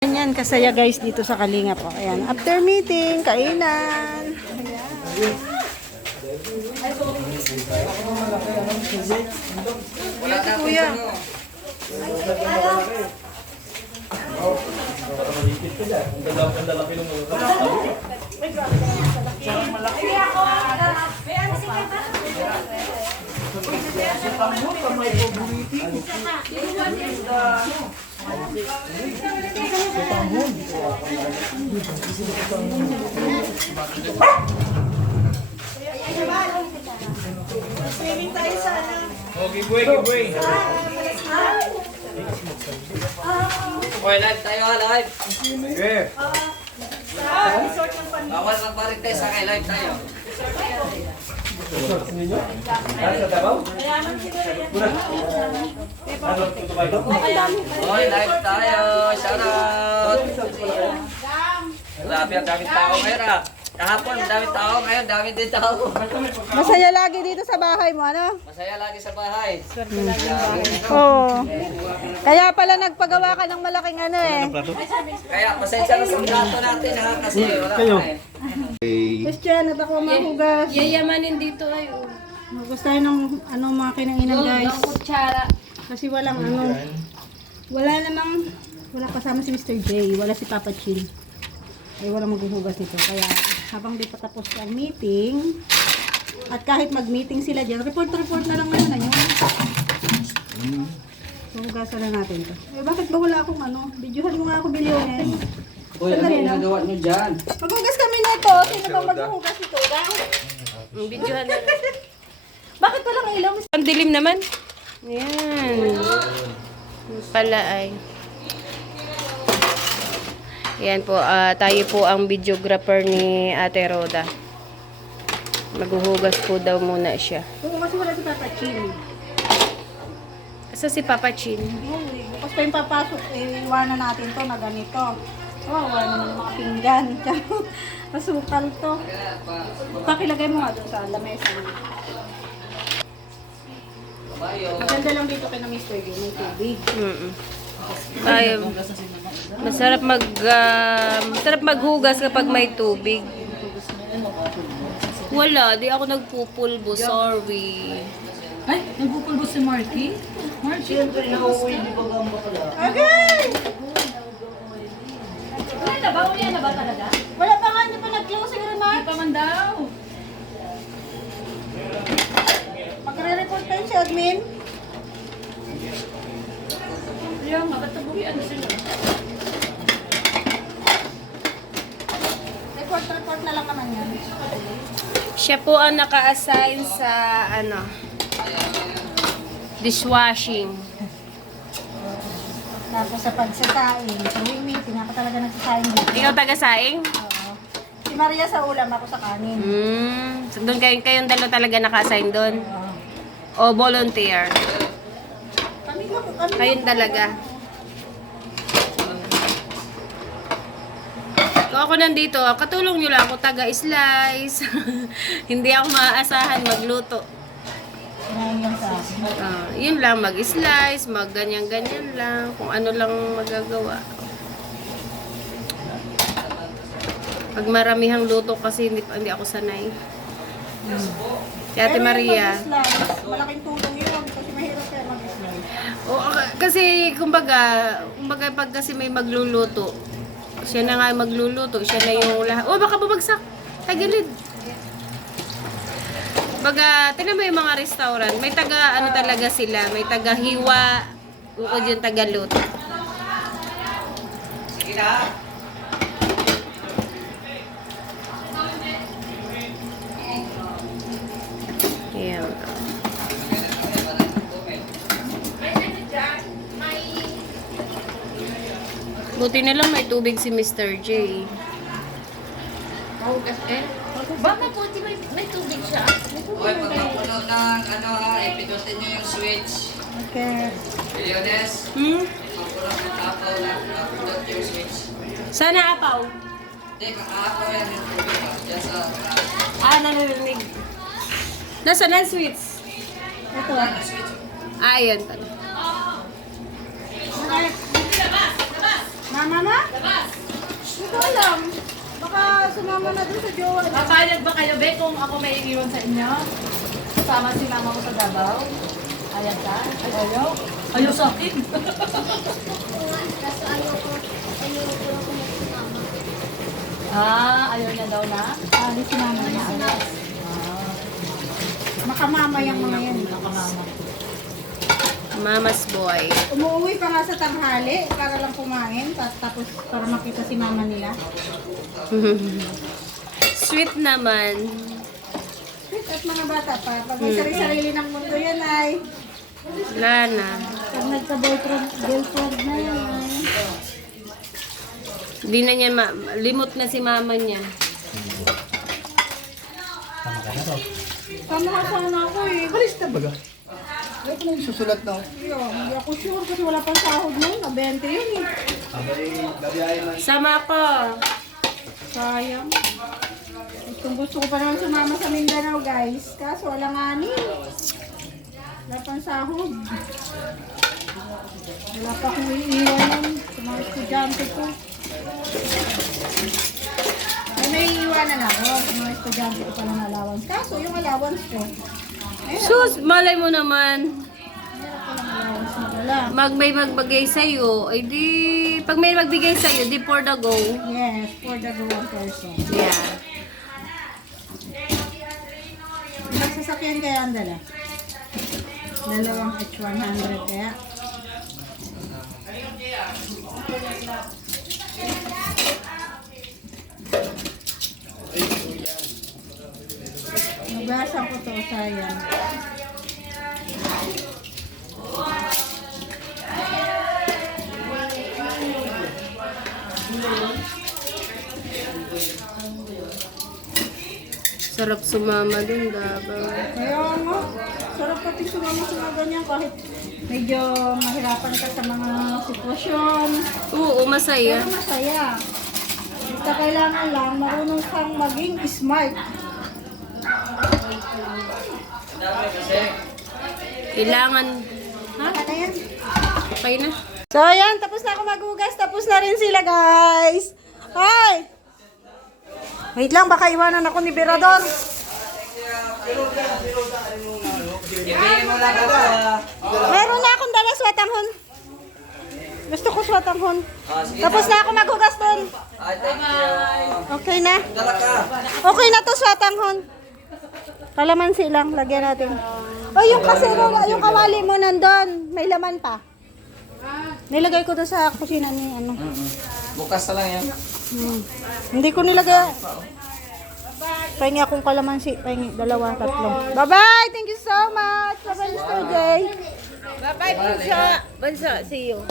Ganyan kasaya guys dito sa Kalinga po. Ayan, after meeting, kainan. Ayan. Wala Si Kuya. Okay, boy. Okay, live tayo, live. Okay. Bawal magbarik tayo sa kay live tayo. Okay, live tayo. Shout out. Grabe ang daming tao ngayon ah. Kahapon, daming tao. Ngayon, daming din tao. Masaya lagi dito sa bahay mo, ano? Masaya lagi sa bahay. Oo. Kaya pala nagpagawa ka ng malaking ano eh. Kaya, pasensya na sa plato natin ha. Kasi wala ka eh. Christian, at ako mahugas. Yayamanin dito ay Mahugas tayo ng ano, mga kinainan guys. kutsara. Kasi walang ano. Wala kasama si Mr. J. Wala si Papa Chin. Ay walang maghuhugas nito. Kaya habang di patapos ang meeting, at kahit mag-meeting sila dyan, report na lang naman yun. Hugasan na natin to. Eh bakit ba wala akong ano? Videohan mo nga ako bilyones. Uy, ano yung nagawa nyo dyan? Maghugas kami nito. Sino ba maghuhugas ito? Ang videohan na. Bakit walang ilaw? Ang dilim naman. Yan. Pala ay. Yan po, tayo po ang videographer ni Ate Roda. Maghuhugas po daw muna siya. Oo, kasi wala si Papa Chin. Asa si Papa Chin? Bukas pa yung papasok, iwanan natin to na ganito. Oh, wala naman yung mga pinggan. Masukal to. Pakilagay mo nga doon sa lamesa. Maganda lang dito kay na Mr. G, may tubig. Tayo. Masarap maghugas kapag may tubig. Wala, di ako nagpupulbo, sorry. Ay, nagpupulbo si Marky? Marky? Okay! Uwi na ba? Uwi na ba talaga? Wala pa nga, hindi pa nag-closing Hindi remarks. pa man daw. Magre-report pa yun si admin. Kaya nga, ba't nabuhian na sila? Report na lang naman yan. Siya po ang naka-assign sa dishwashing. Tapos sa pagsasaing, sa meeting, ako talaga nagsasaing dito. Ikaw taga-saing? Oo. Si Maria sa ulam, ako sa kanin. So doon kayong dalawa talaga naka-assign doon? O volunteer? Kami Kayong talaga? Kung ako nandito, katulong nyo lang ako taga-slice. Hindi ako maaasahan magluto. lang sa akin. Yun lang, mag-slice, mag-ganyan-ganyan lang. Kung ano lang magagawa. Pag maramihang luto kasi hindi ako sanay. Si Ate Maria. Malaking tulong yun kasi mahirap kaya mag-slide. Kasi kumbaga pag kasi may magluluto, siya na nga magluluto, siya na yung lahat. Baka bumagsak. Tagilid. Baga, tingnan mo yung mga restaurant, may taga talaga sila, may taga hiwa, ukod yung taga luto. Sige na. Ayan. Buti na lang may tubig si Mr. J. Baka po, may tubig siya. Okay, pag mapuno ng ipindutin nyo yung switch. Okay. Bilyones. Mapuno ng tapaw na pindot yung switch. Sana apaw. Hindi, kakaapaw yan yung tubig. Diyan sa Narinig. Nasaan ang sweets? Ito. Ayan. Ma'am, Sumama na? Hindi ko alam. Baka sumama na dun sa jowa niya. Papayag ba kayo, Be, kung ako may iwan sa inyo? Kasama si mama ko sa Davao? Ayan ka? Ay, ayaw? Ayaw sa akin. Kaso ayoko sumama. Ayaw niya daw na? Di sumama na. Makamama yung mga yan. Nakamama. Mama's boy. Umuwi pa nga sa tanghali para lang kumain. Tapos para makita si mama nila. Sweet naman. Sweet at mga bata pa. Pag may sarili-sarili ng mundo yan ay. Wala na. Pag nagka-boyfriend, girlfriend na yan. Hindi na niya limot na si mama niya. Tama ka sana ako eh. Alis na baga. Ay, ito na yung susulat na. Hindi ako sure kasi wala pang sahod nun. Na 20 yun eh. Abay, babiyahin lang. Sama ko. Sayang. Kung gusto ko pa naman sumama sa Mindanao guys. Kaso wala nga ni. Wala pang sahod. Wala pa akong iiwanan sa mga estudyante ko. Ay, may iiwanan ako sa mga estudyante ko pa ng allowance. Kaso yung allowance ko, Sus, malay mo naman. allowance na wala. May magbigay sa'yo. Ay di, pag may magbigay sa'yo, di for the go. Yes, for the one person. Yeah. Ilang sasakyan kaya ang dala? Dalawang H100 kaya. Nabasa ko to, sayang. Sarap sumama din, Davao. Kaya nga, sarap pati sumama sa mga ganyan kahit medyo mahirapan ka sa mga sitwasyon. Oo, masaya. Pero masaya. Basta kailangan lang marunong kang maging smart. Kailangan. Ha? Ano yan? Okay na. So ayan, tapos na ako maghugas. Tapos na rin sila guys. Hi! Wait lang, baka iwanan ako ni Berador. Meron na akong dala swatanghon. Gusto ko swatanghon. Tapos na ako maghugas doon. Okay na. Okay na to swatanghon. Kalamansi lang, lagyan natin. Oh, yung kasero, yung kawali mo nandun. May laman pa. Nilagay ko doon sa kusina ni ano. Bukas na lang yan. Hindi ko nilagay. Pahingi akong kalamansi. Pahingi, dalawa, tatlo. Bye-bye! Thank you so much! Bye-bye, Mr. Jay! Bye-bye, Bunso. Bunso, see you.